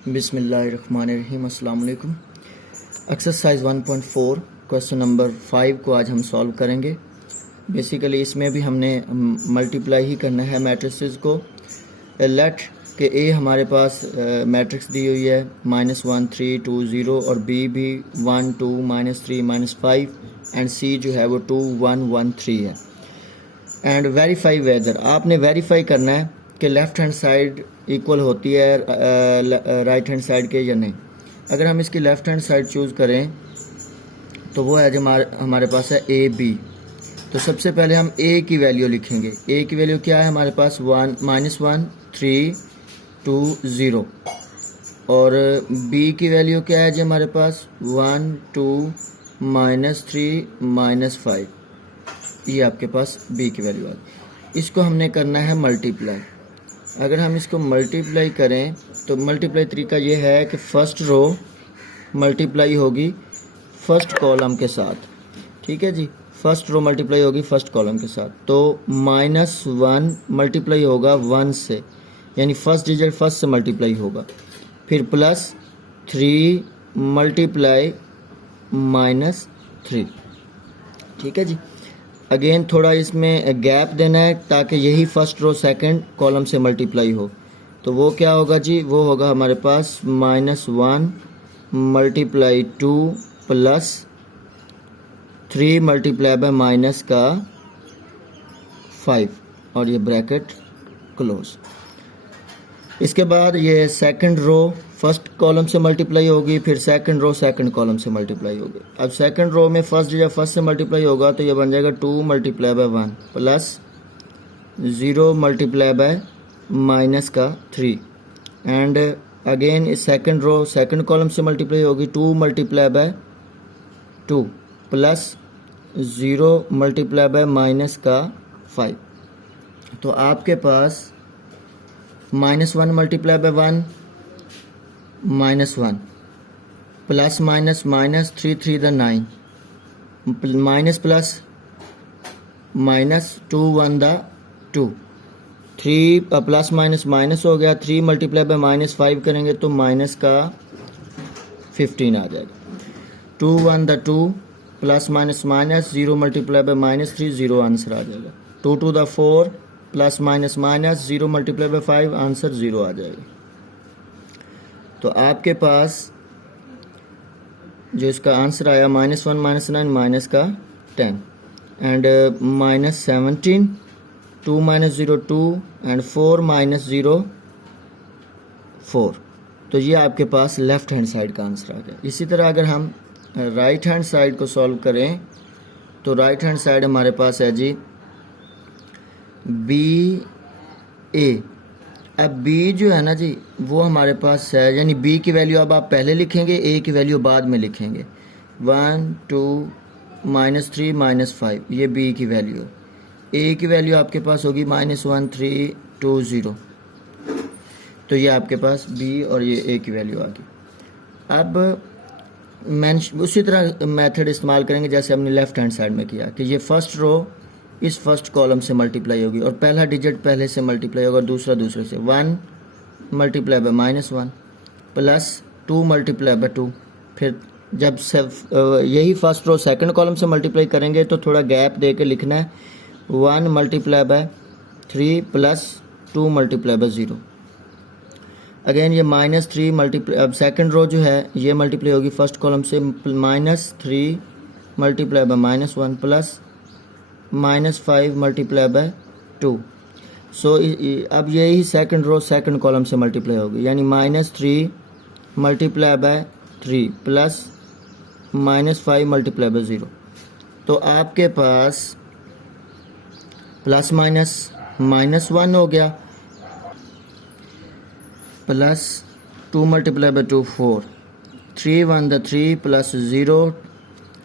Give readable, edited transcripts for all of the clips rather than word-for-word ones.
बिस्मिल्लाहिर्रहमानिर्रहीम। अस्सलाम वालेकुम। एक्सरसाइज 1.4 क्वेश्चन नंबर 5 को आज हम सॉल्व करेंगे। बेसिकली इसमें भी हमने मल्टीप्लाई ही करना है मैट्रिसेस को। लेट के ए हमारे पास मैट्रिक्स दी हुई है -1 3 2 0 और बी भी 1 2 -3 -5 एंड सी जो है वो 2 1 1 3 है। एंड वेरीफाई वेदर, आपने वेरीफाई करना है कि लेफ़्ट हैंड साइड इक्वल होती है राइट हैंड साइड के या नहीं। अगर हम इसकी लेफ़्ट हैंड साइड चूज़ करें तो वो है जो हमारे पास है ए बी। तो सबसे पहले हम ए की वैल्यू लिखेंगे। ए की वैल्यू क्या है हमारे पास 1 -1 3 2 0 और बी की वैल्यू क्या है जी हमारे पास 1 2 -3 -5। ये आपके पास बी की वैल्यू आ गई। इसको हमने करना है मल्टीप्लाई। अगर हम इसको मल्टीप्लाई करें तो मल्टीप्लाई तरीका ये है कि फ़र्स्ट रो मल्टीप्लाई होगी फर्स्ट कॉलम के साथ। ठीक है जी, फर्स्ट रो मल्टीप्लाई होगी फर्स्ट कॉलम के साथ। तो -1 मल्टीप्लाई होगा 1 से, यानी फर्स्ट डिजिट फर्स्ट से मल्टीप्लाई होगा। फिर +3 मल्टीप्लाई -3। ठीक है जी। अगेन थोड़ा इसमें गैप देना है ताकि यही फर्स्ट रो सेकंड कॉलम से मल्टीप्लाई हो। तो वो क्या होगा जी, वो होगा हमारे पास -1 मल्टीप्लाई 2 +3 मल्टीप्लाई बाय माइनस का 5 और ये ब्रैकेट क्लोज। इसके बाद ये सेकंड रो फर्स्ट कॉलम से मल्टीप्लाई होगी, फिर सेकंड रो सेकंड कॉलम से मल्टीप्लाई होगी। अब सेकंड रो में फर्स्ट डिजिट फर्स्ट से मल्टीप्लाई होगा तो ये बन जाएगा 2 multiply by 1 +0 multiply bye minus का 3 एंड अगेन इस सेकंड रो सेकंड कॉलम से मल्टीप्लाई होगी 2 multiply by 2 +0 multiply bye minus का 5। तो आपके पास -1 multiply by 1 -1 plus minus minus 3 3 द 9 माइनस प्लस माइनस 2 1 द 2 3 प्लस माइनस माइनस हो गया। 3 मल्टीप्लाई बाय -5 करेंगे तो माइनस का 15 आ जाएगा। 2 1 द 2 plus minus minus 0 multiply by -3 0 answer आ जाएगा। 2 2 द 4 plus minus minus 0 multiply by 5 answer 0 आ जाएगा। तो आपके पास जो इसका आंसर आया -1 -9 माइनस का 10 एंड -17 2 -0 2 एंड 4 -0 4। तो ये आपके पास लेफ्ट हैंड साइड का आंसर आ गया। इसी तरह अगर हम राइट हैंड साइड को सॉल्व करें तो राइट हैंड साइड हमारे पास है जी बी ए। अब बी जो है ना जी वो हमारे पास है, यानी बी की वैल्यू अब आप पहले लिखेंगे, ए की वैल्यू बाद में लिखेंगे। 1 2 -3 -5 ये बी की वैल्यू है। ए की वैल्यू आपके पास होगी -1 3 2 0। तो ये आपके पास बी और ये ए की वैल्यू आ गई। अब मैं उसी तरह मेथड इस्तेमाल करेंगे जैसे हमने लेफ्ट हैंड साइड में किया कि ये फर्स्ट रो इस फर्स्ट कॉलम से मल्टीप्लाई होगी और पहला डिजिट पहले से मल्टीप्लाई होगा, दूसरा दूसरे से। 1 मल्टीप्लाई बाय -1 +2 मल्टीप्लाई बाय 2। फिर जब यही फर्स्ट रो सेकंड कॉलम से मल्टीप्लाई करेंगे तो थोड़ा गैप दे के लिखना है। 1 multiply by 3 +2 multiply bye 0। Again ये -3 मल्टीप्लाई, अब सेकंड रो जो है ये मल्टीप्लाई होगी फर्स्ट कॉलम से -3 मल्टीप्लाई बाय -1 -5 मल्टीप्लाई बाय 2। सो अब यही सेकंड रो सेकंड कॉलम से मल्टीप्लाई होगी, यानी -3 मल्टीप्लाई बाय 3 -5 मल्टीप्लाई बाय 0। तो आपके पास प्लस माइनस -1 हो गया, +2 मल्टीप्लाई बाय 2 4 3 1 द 3 +0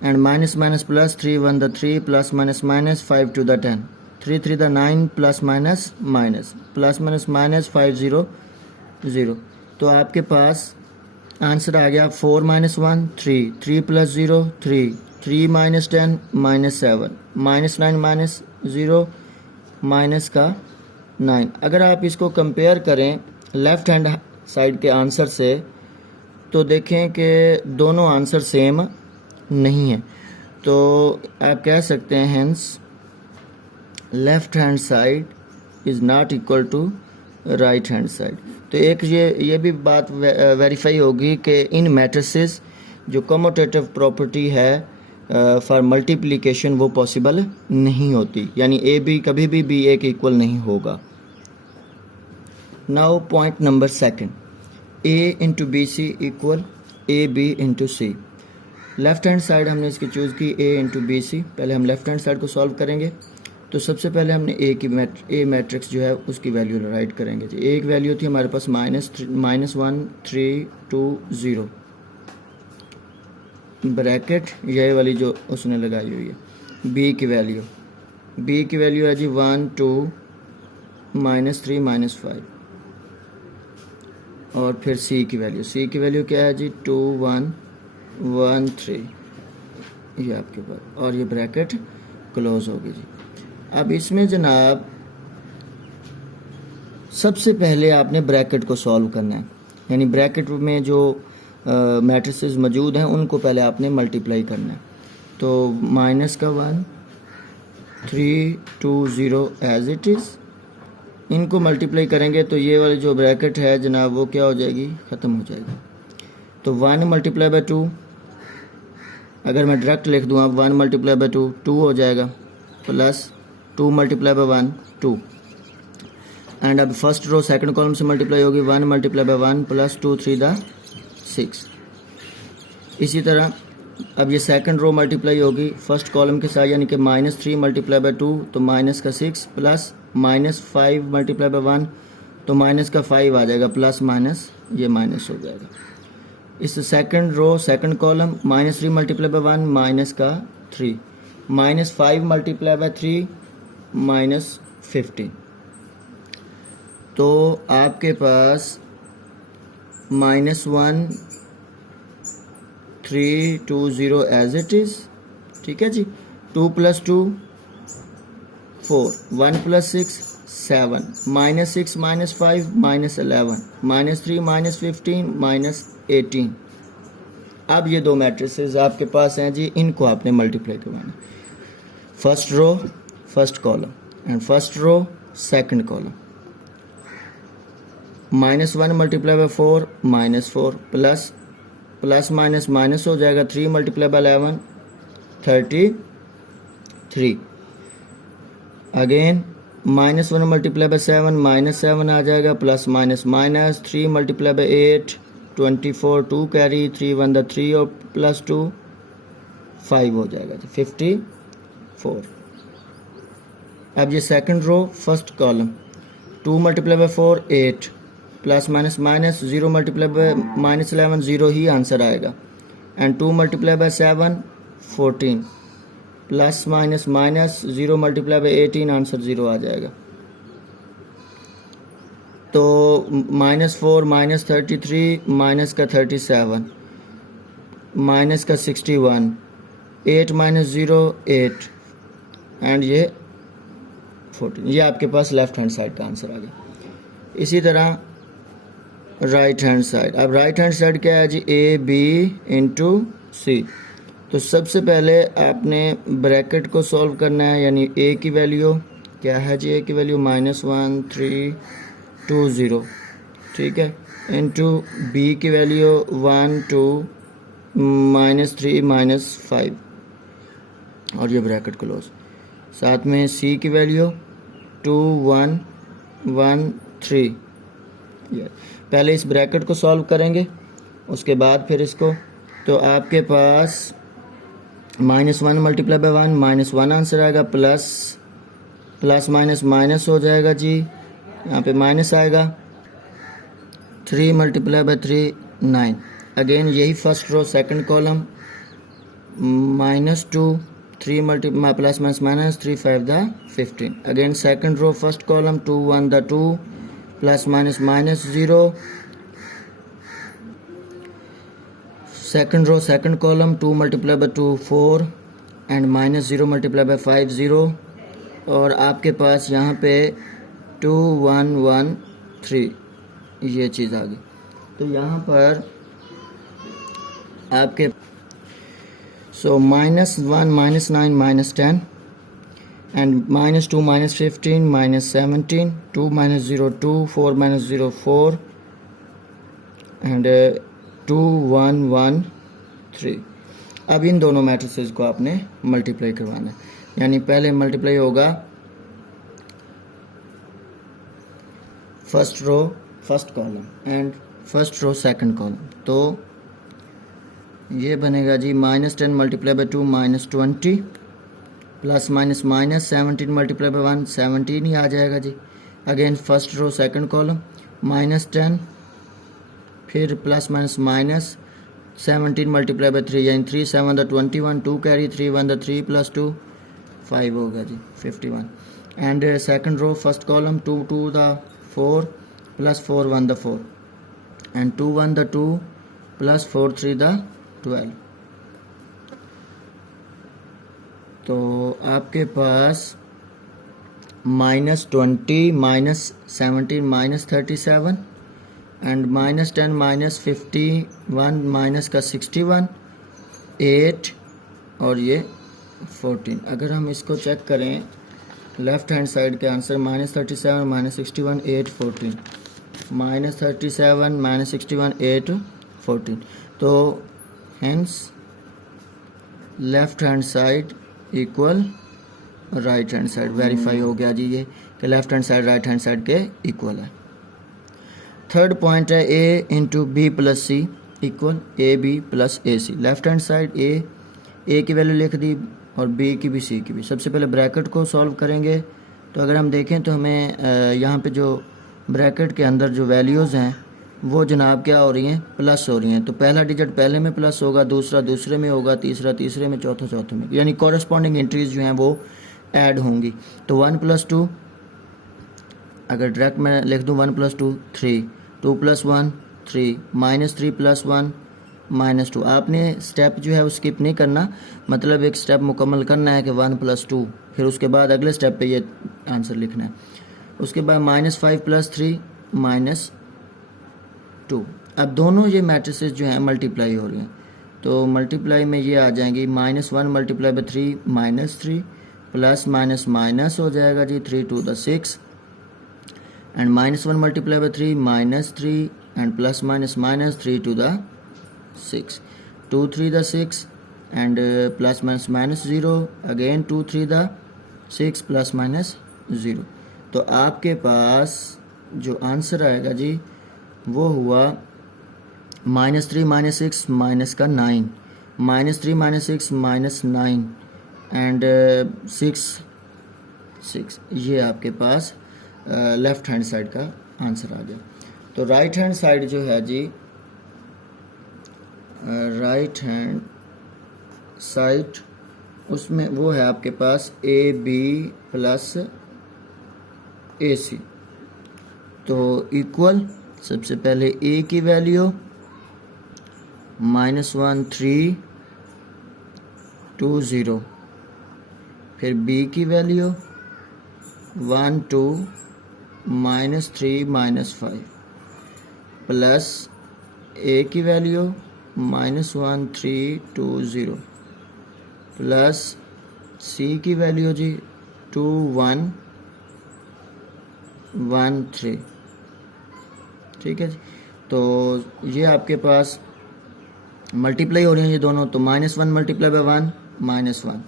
and minus plus 3 1 the 3 plus minus 5 to the 10 3 3 the 9 plus minus 5 0 0। तो आपके पास आंसर आ गया 4 -1 3 3 + 0 3 3 -10 -7 -9 -0 माइनस का 9। अगर आप इसको कंपेयर करें लेफ़्ट हैंड साइड के आंसर से, तो देखें कि दोनों आंसर सेम नहीं है। तो आप कह सकते हैं hence left hand side is not equal to right hand side. तो एक ये भी बात वेरीफाई होगी कि इन मैट्रिसेस जो कम्यूटेटिव प्रॉपर्टी है फॉर मल्टीप्लिकेशन वो पॉसिबल नहीं होती, यानी ए बी कभी भी बी ए के इक्वल नहीं होगा। Now point number second, A into B C equal A B into C. Left hand side हमने इसकी चूज़ की ए इंटू बी सी। पहले हम लेफ्ट हैंड साइड को सॉल्व करेंगे। तो सबसे पहले हमने ए मैट्रिक्स जो है उसकी वैल्यू राइट करेंगे जी। एक वैल्यू थी हमारे पास -1 3 2 0 ब्रैकेट, यह वाली जो उसने लगाई हुई है। बी की वैल्यू है जी 1 2 -3 -5। और फिर सी की वैल्यू क्या है जी 2 1 1 3, ये आपके पास, और ये ब्रैकेट क्लोज होगी जी। अब इसमें जनाब सबसे पहले आपने ब्रैकेट को सॉल्व करना है, यानी ब्रैकेट में जो मैट्रिसेस मौजूद हैं उनको पहले आपने मल्टीप्लाई करना है। तो -1 3 2 0 एज इट इज़, इनको मल्टीप्लाई करेंगे तो ये वाली जो ब्रैकेट है जनाब वो क्या हो जाएगी, ख़त्म हो जाएगी। तो 1 मल्टीप्लाई बाय 2, अगर मैं डायरेक्ट लिख दूँ अब 1 मल्टीप्लाई बाय 2 2 हो जाएगा, प्लस 2 मल्टीप्लाई बाय 1 2। एंड अब फर्स्ट रो सेकंड कॉलम से मल्टीप्लाई होगी 1 मल्टीप्लाई बाय 1 प्लस 2 3 द 6। इसी तरह अब ये सेकंड रो मल्टीप्लाई होगी फर्स्ट कॉलम के साथ, यानी कि -3 मल्टीप्लाई बाय 2 तो माइनस का 6 प्लस -5 मल्टीप्लाई बाय 1 तो माइनस का 5 आ जाएगा, प्लस माइनस ये माइनस हो जाएगा। इस second row second column -3 multiply by 1 minus का 3, -5 मल्टीप्लाई बाय 3 -15। तो आपके पास -1 3 2 0 एज इट इज़, ठीक है जी। 2 + 2 4, 1 + 6 7, -6 -5 -11, -3 -15 -18। अब ये दो मैट्रिसेस आपके पास हैं जी, इनको आपने मल्टीप्लाई करवाना। First row first column and first row second column. -1 multiply by 4 -4 plus minus minus हो जाएगा, 3 multiply by 11 33। Again -1 multiply by 7 -7 आ जाएगा, plus minus minus 3 multiply by 8 24, 2 carry 3 1 द 3 और प्लस 2 5 हो जाएगा 54। अब ये second row first column 2 multiply by 4 8 plus minus minus 0 multiply by -11 0 ही आंसर आएगा। And 2 multiply by 7 14 plus minus minus 0 multiply by 18 answer 0 आ जाएगा। तो -4 -33 माइनस का 37 माइनस का 61 8 -0 8 एंड ये 14। ये आपके पास लेफ्ट हैंड साइड का आंसर आ गया। इसी तरह राइट हैंड साइड, अब राइट हैंड साइड क्या है जी ए बी इंटू सी। तो सबसे पहले आपने ब्रैकेट को सॉल्व करना है, यानी ए की वैल्यू क्या है जी, ए की वैल्यू -1 3 2 0, ठीक है, इंटू बी की वैल्यू 1 2 -3 -5 और ये ब्रैकेट क्लोज। साथ में सी की वैल्यू 2 1 1 3। पहले इस ब्रैकेट को सॉल्व करेंगे, उसके बाद फिर इसको। तो आपके पास -1 मल्टीप्लाई बाय 1 -1 आंसर आएगा, प्लस माइनस माइनस हो जाएगा जी, यहाँ पे माइनस आएगा। 3 मल्टीप्लाई बाय 3 9। अगेन यही first row second column -2 3 multiply plus minus minus 3 5 द 15। Again second row first column 2 1 द 2 plus minus minus 0। Second row second column 2 multiply by 2 4 and -0 multiply by 5 0। और आपके पास यहाँ पे 2 1 1 3 ये चीज़ आ गई। तो यहाँ पर आपके -1 -9 -10 and -2 -15 -17 2 -0 2 4 -0 4 and 2 1 1 3। अब इन दोनों मैट्रिसेस को आपने मल्टीप्लाई करवाना है, यानी पहले मल्टीप्लाई होगा first row first column and first row second column. तो ये बनेगा जी -10 multiply by 2 -20 plus minus minus 17 multiply by 1 17 ही आ जाएगा जी। Again first row second column -10 फिर plus minus minus 17 multiply by 3 यानी 3 7 द 21 2 कैरी 3 1 द 3 प्लस 2 5 होगा जी 51। And second row first column 2 2 द 4 प्लस 4 1 द 4 एंड 2 1 द 2 प्लस 4 3 द 12। तो आपके पास -20 -17 -37 एंड -10 -51 माइनस का 61 8 और ये 14। अगर हम इसको चेक करें लेफ्ट हैंड साइड के आंसर -37 -61 8 14 -37 -61 8 14। तो hence left hand side equal right hand side verify हो गया जी ये कि left hand side right hand side के इक्वल है। थर्ड पॉइंट है a into B plus C equal A B plus A C. Left hand side a की value लिख दी और b की भी c की भी। सबसे पहले ब्रैकेट को सॉल्व करेंगे। तो अगर हम देखें तो हमें यहाँ पे जो ब्रैकेट के अंदर जो वैल्यूज़ हैं वो जनाब क्या हो रही हैं, प्लस हो रही हैं। तो पहला डिजिट पहले में प्लस होगा, दूसरा दूसरे में होगा, तीसरा तीसरे में, चौथा चौथे में, यानी कॉरस्पॉन्डिंग एंट्रीज जो हैं वो ऐड होंगी। तो 1 + 2 अगर डायरेक्ट मैं लिख दूँ 1 + 2 3 2 + 1 3 -3 + 1 -2। आपने स्टेप जो है वो स्किप नहीं करना, मतलब एक स्टेप मुकम्मल करना है कि 1 + 2, फिर उसके बाद अगले स्टेप पे ये आंसर लिखना है। उसके बाद -5 + 3 -2। अब दोनों ये मैट्रिसेस जो हैं मल्टीप्लाई हो रही हैं, तो मल्टीप्लाई में ये आ जाएंगी -1 × 3 -3 प्लस माइनस माइनस हो जाएगा जी 3 2 the 6 and -1 × 3 -3 and plus minus minus 3 2 the 6 2 3 the 6 and plus minus minus 0 again 2 3 the 6 plus minus 0। तो आपके पास जो आंसर आएगा जी वो हुआ -3 -6 माइनस का 9 -3 -6 -9 एंड 6 ये आपके पास लेफ्ट हैंड साइड का आंसर आ गया। तो राइट हैंड साइड जो है जी राइट हैंड साइड उसमें वो है आपके पास AB प्लस AC। तो इक्वल सबसे पहले A की वैल्यू -1 3 2 0, फिर B की वैल्यू 1 2 -3 -5 प्लस A की वैल्यू -1 3 2 0 प्लस C की वैल्यू जी 2 1 1 3। ठीक है जी। तो ये आपके पास मल्टीप्लाई हो रही हैं ये दोनों, तो -1 × 1 -1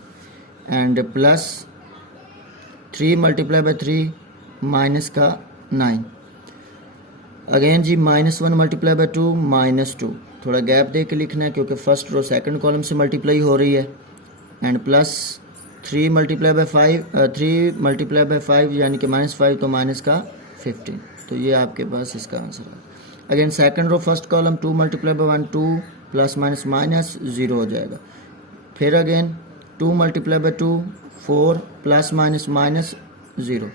एंड प्लस 3 × 3 माइनस का 9 अगेन जी -1 × 2 -2। थोड़ा गैप दे के लिखना है क्योंकि फर्स्ट रो सेकंड कॉलम से मल्टीप्लाई हो रही है एंड प्लस 3 × 5 यानी कि -5 तो माइनस का 15। तो ये आपके पास इसका आंसर है। Again second row first column 2 × 1 2 plus minus minus 0 हो जाएगा। फिर अगेन 2 × 2 4 प्लस माइनस माइनस 0,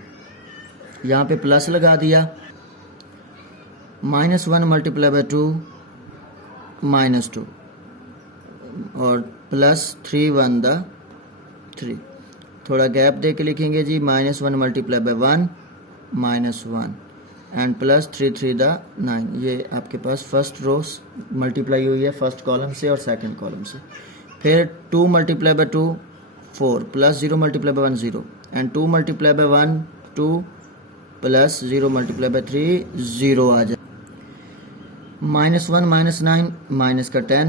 यहाँ पे प्लस लगा दिया। -1 × 2 -2 और प्लस 3 1 द 3। थोड़ा गैप दे के लिखेंगे जी -1 × 1 -1 एंड प्लस 3 3 द 9। ये आपके पास फर्स्ट रो मल्टीप्लाई हुई है फर्स्ट कॉलम से और सेकंड कॉलम से। फिर 2 multiply by 2 4 plus 0 multiply by 1 0 and 2 multiply by 1 2 plus 0 multiply by 3 0 आ जाए। -1 -9 माइनस का 10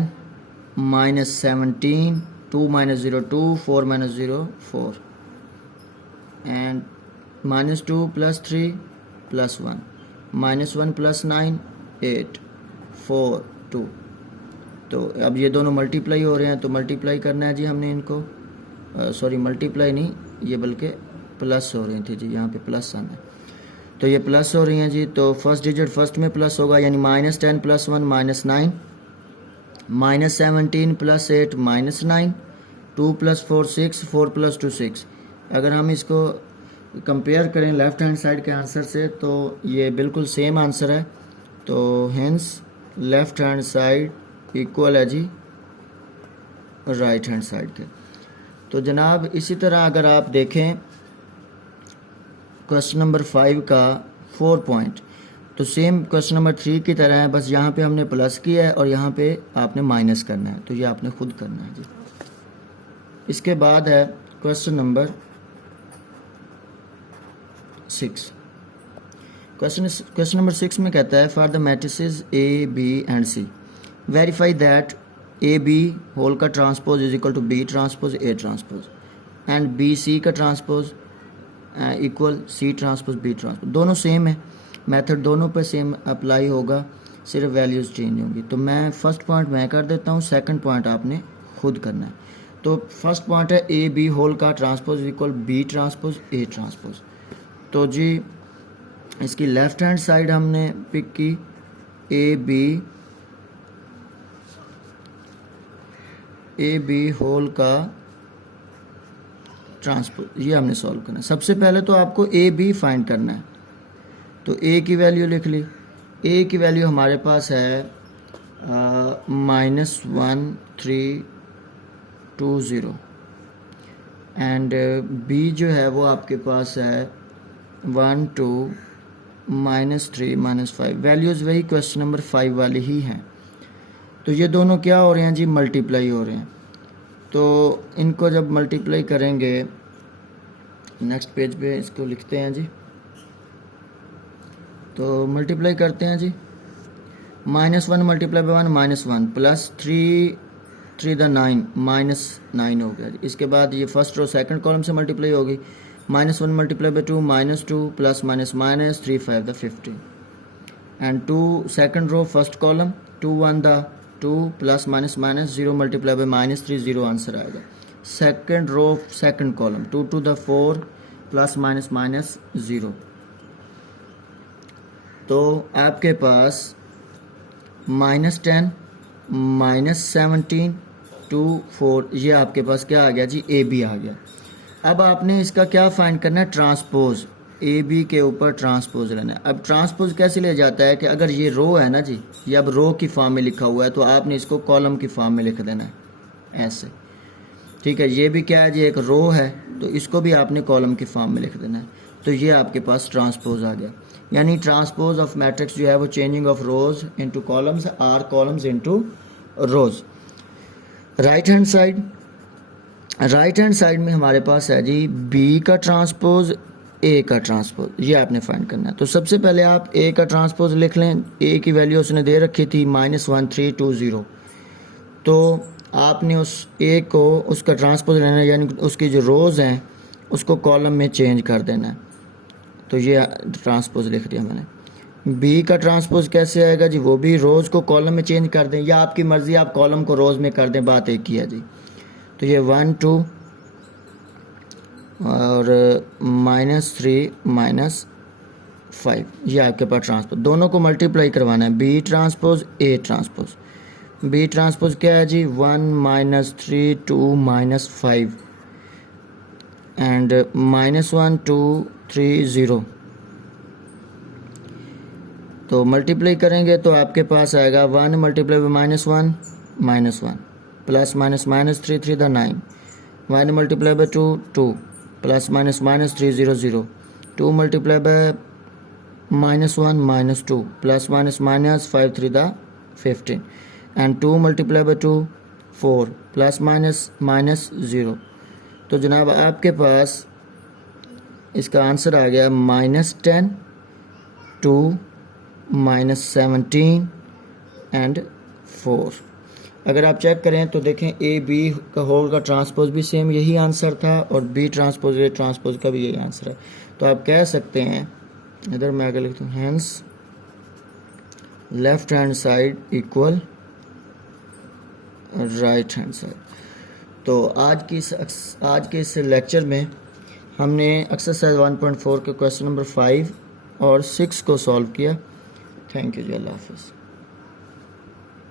-17 2 -0 2 4 -0 4 एंड -2 प्लस 3 प्लस 1 -1 प्लस 9 8 4 2। तो अब ये दोनों मल्टीप्लाई हो रहे हैं तो मल्टीप्लाई करना है जी हमने इनको, सॉरी मल्टीप्लाई नहीं, ये बल्कि प्लस हो रही थी जी, यहाँ पे प्लस आना है। तो ये प्लस हो रही हैं जी, तो फर्स्ट डिजिट फर्स्ट में प्लस होगा, यानी -10 प्लस 1 -9 -17 प्लस 8 -9 2 प्लस 4 6 4 प्लस 2 6। अगर हम इसको कंपेयर करें लेफ्ट हैंड साइड के आंसर से तो ये बिल्कुल सेम आंसर है। तो hence left hand side equal है जी राइट हैंड साइड के। तो जनाब इसी तरह अगर आप देखें क्वेश्चन नंबर 5 का 4 पॉइंट, तो सेम क्वेश्चन नंबर 3 की तरह है, बस यहाँ पे हमने प्लस किया है और यहाँ पे आपने माइनस करना है, तो ये आपने खुद करना है जी। इसके बाद है क्वेश्चन नंबर 6। क्वेश्चन नंबर 6 में कहता है for the matrices A B and C verify that AB whole का transpose is equal to B transpose A transpose and BC का transpose equal C transpose B transpose. दोनों same है, method दोनों पे same apply होगा, सिर्फ values change होंगी। तो मैं फर्स्ट पॉइंट मैं कर देता हूँ, सेकंड पॉइंट आपने खुद करना है। तो फर्स्ट पॉइंट है AB होल का transpose equal B transpose A transpose. तो जी इसकी लेफ्ट हैंड साइड हमने पिक की AB होल का ट्रांसपोज, ये हमने सॉल्व करना है। सबसे पहले तो आपको AB फाइंड करना है, तो A की वैल्यू लिख ली। A की वैल्यू हमारे पास है -1320 एंड B जो है वो आपके पास है 1 2 -3 -5। वैल्यूज़ वही क्वेश्चन नंबर 5 वाली ही हैं। तो ये दोनों क्या हो रहे हैं जी, मल्टीप्लाई हो रहे हैं। तो इनको जब मल्टीप्लाई करेंगे, नेक्स्ट पेज पे इसको लिखते हैं जी। तो मल्टीप्लाई करते हैं जी, -1 मल्टीप्लाई बाय 1 -1 प्लस 3 3 द 9 -9 हो गया जी। इसके बाद ये फर्स्ट रो सेकंड कॉलम से मल्टीप्लाई होगी, -1 multiply by 2 -2 plus minus minus 3 5 द 50 and 2 second row first column 2 1 द 2 plus minus minus 0 multiply by -3 0 answer आएगा। सेकंड रो सेकंड कॉलम 2 2 द 4 प्लस माइनस माइनस 0। तो आपके पास -10 -17 2 4, ये आपके पास क्या आ गया जी, AB आ गया। अब आपने इसका क्या फाइंड करना है, ट्रांसपोज, AB के ऊपर ट्रांसपोज लेना है। अब ट्रांसपोज कैसे ले जाता है कि अगर ये रो है ना जी, ये अब रो की फॉर्म में लिखा हुआ है तो आपने इसको कॉलम की फॉर्म में लिख देना है ऐसे, ठीक है। ये भी क्या है जी, एक रो है, तो इसको भी आपने कॉलम की फॉर्म में लिख देना है। तो ये आपके पास ट्रांसपोज आ गया, यानी ट्रांसपोज ऑफ मैट्रिक्स जो है वो changing of rows into columns or columns into rows. Right hand side में हमारे पास है जी B का ट्रांसपोज A का ट्रांसपोज, ये आपने फाइंड करना है। तो सबसे पहले आप A का ट्रांसपोज लिख लें। A की वैल्यू उसने दे रखी थी -1320, तो आपने उस A को उसका ट्रांसपोज लेना है, यानी उसकी जो रोज़ हैं उसको कॉलम में चेंज कर देना है। तो ये ट्रांसपोज लिख दिया मैंने। B का ट्रांसपोज कैसे आएगा जी, वो भी रोज़ को कॉलम में चेंज कर दें, या आपकी मर्ज़ी, आप कॉलम को रोज़ में कर दें, बात एक ही है जी। तो ये 1 2 और -3 -5, ये आपके पास ट्रांसपोज, दोनों को मल्टीप्लाई करवाना है। B transpose A transpose, B transpose क्या है जी, 1 -3 2 -5 एंड -1 2 3 0। तो मल्टीप्लाई करेंगे तो आपके पास आएगा 1 multiply by -1 -1 plus minus minus 3 3 द 9 1 multiply by 2 2 plus minus minus 3 0 0 2 multiply by -1 -2 plus minus minus 5 3 दा 15 and 2 multiply by 2 4 plus minus minus 0। तो जनाब आपके पास इसका आंसर आ गया -10 2 -17 एंड 4। अगर आप चेक करें तो देखें ए बी का होल का ट्रांसपोज भी सेम यही आंसर था और बी ट्रांसपोज ए ट्रांसपोज का भी यही आंसर है। तो आप कह सकते हैं, इधर मैं आगे लिखता हूँ, hence left hand side equal right hand side. तो आज के इस लेक्चर में हमने एक्सरसाइज 1.4 के क्वेश्चन नंबर 5 और 6 को सॉल्व किया। थैंक यू जी, अल्लाह हाफिज़।